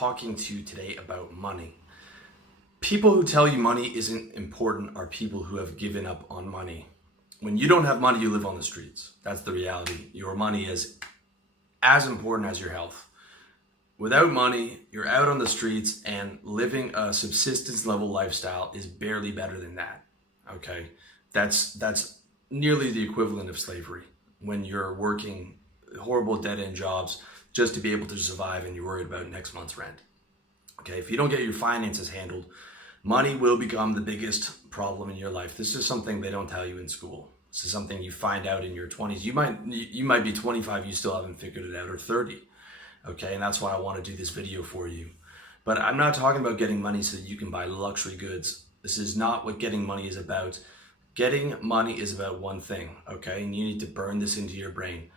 talking to you today about money. People who tell you money isn't important are people who have given up on money. When you don't have money, you live on the streets. That's the reality. Your money is as important as your health. Without money, you're out on the streets, and living a subsistence level lifestyle is barely better than that. Okay? That's nearly the equivalent of slavery, when you're working horrible dead-end jobs just to be able to survive and you're worried about next month's rent. Okay, if you don't get your finances handled, money will become the biggest problem in your life. This is something they don't tell you in school. This is something you find out in your 20s. You might be 25, you still haven't figured it out, or 30. Okay, and that's why I want to do this video for you. But I'm not talking about getting money so that you can buy luxury goods. This is not what getting money is about. Getting money is about one thing, okay? And you need to burn this into your brain.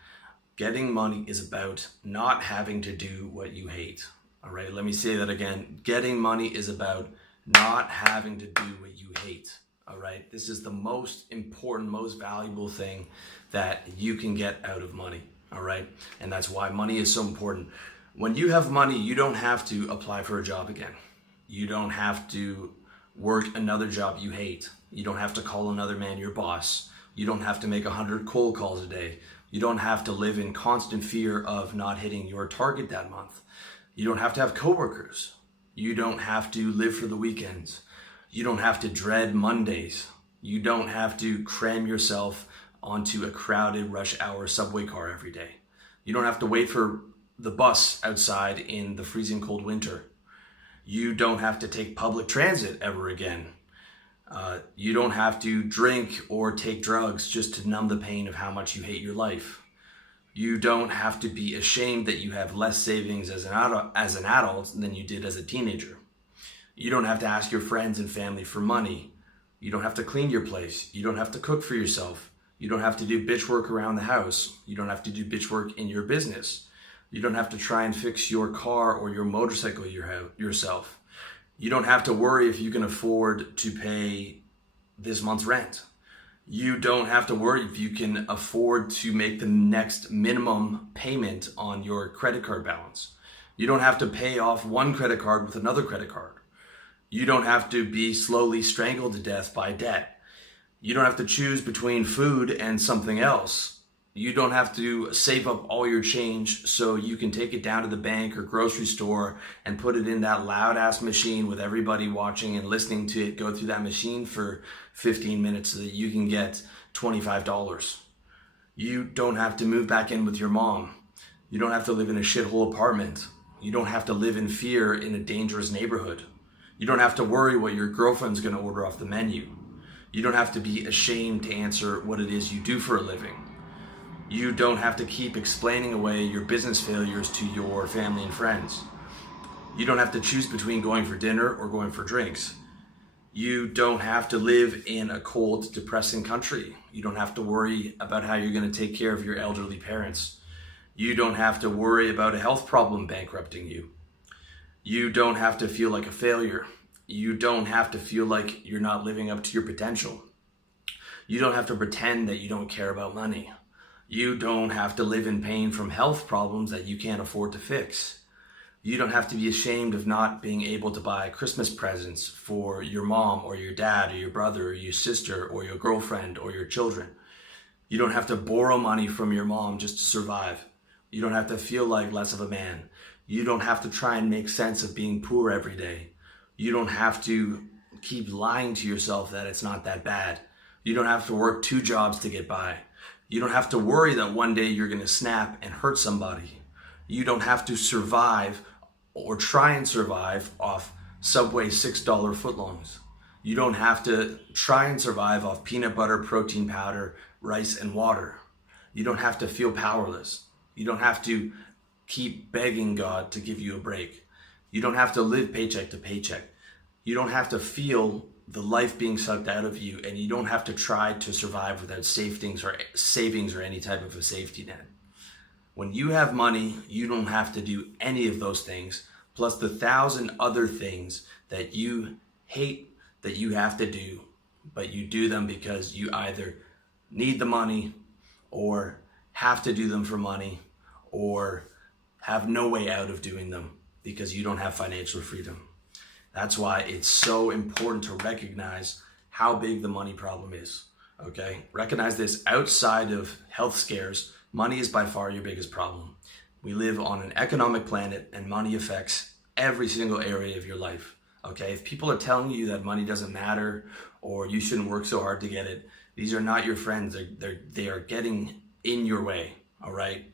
Getting money is about not having to do what you hate. All right, let me say that again. Getting money is about not having to do what you hate. All right, this is the most important, most valuable thing that you can get out of money. All right, and that's why money is so important. When you have money, you don't have to apply for a job again. You don't have to work another job you hate. You don't have to call another man your boss. You don't have to make 100 cold calls a day. You don't have to live in constant fear of not hitting your target that month. You don't have to have coworkers. You don't have to live for the weekends. You don't have to dread Mondays. You don't have to cram yourself onto a crowded rush hour subway car every day. You don't have to wait for the bus outside in the freezing cold winter. You don't have to take public transit ever again. You don't have to drink or take drugs just to numb the pain of how much you hate your life. You don't have to be ashamed that you have less savings as an adult than you did as a teenager. You don't have to ask your friends and family for money. You don't have to clean your place. You don't have to cook for yourself. You don't have to do bitch work around the house. You don't have to do bitch work in your business. You don't have to try and fix your car or your motorcycle yourself. You don't have to worry if you can afford to pay this month's rent. You don't have to worry if you can afford to make the next minimum payment on your credit card balance. You don't have to pay off one credit card with another credit card. You don't have to be slowly strangled to death by debt. You don't have to choose between food and something else. You don't have to save up all your change so you can take it down to the bank or grocery store and put it in that loud ass machine with everybody watching and listening to it go through that machine for 15 minutes so that you can get $25. You don't have to move back in with your mom. You don't have to live in a shithole apartment. You don't have to live in fear in a dangerous neighborhood. You don't have to worry what your girlfriend's gonna order off the menu. You don't have to be ashamed to answer what it is you do for a living. You don't have to keep explaining away your business failures to your family and friends. You don't have to choose between going for dinner or going for drinks. You don't have to live in a cold, depressing country. You don't have to worry about how you're going to take care of your elderly parents. You don't have to worry about a health problem bankrupting you. You don't have to feel like a failure. You don't have to feel like you're not living up to your potential. You don't have to pretend that you don't care about money. You don't have to live in pain from health problems that you can't afford to fix. You don't have to be ashamed of not being able to buy Christmas presents for your mom or your dad or your brother or your sister or your girlfriend or your children. You don't have to borrow money from your mom just to survive. You don't have to feel like less of a man. You don't have to try and make sense of being poor every day. You don't have to keep lying to yourself that it's not that bad. You don't have to work 2 jobs to get by. You don't have to worry that one day you're going to snap and hurt somebody. You don't have to survive or try and survive off Subway $6 footlongs. You don't have to try and survive off peanut butter, protein powder, rice, and water. You don't have to feel powerless. You don't have to keep begging God to give you a break. You don't have to live paycheck to paycheck. You don't have to feel the life being sucked out of you, and you don't have to try to survive without savings or any type of a safety net. When you have money, you don't have to do any of those things, plus the 1,000 other things that you hate that you have to do, but you do them because you either need the money or have to do them for money or have no way out of doing them. because you don't have financial freedom. That's why it's so important to recognize how big the money problem is, okay? Recognize this: outside of health scares, money is by far your biggest problem. We live on an economic planet, and money affects every single area of your life, okay? If people are telling you that money doesn't matter or you shouldn't work so hard to get it, these are not your friends. They are getting in your way, all right?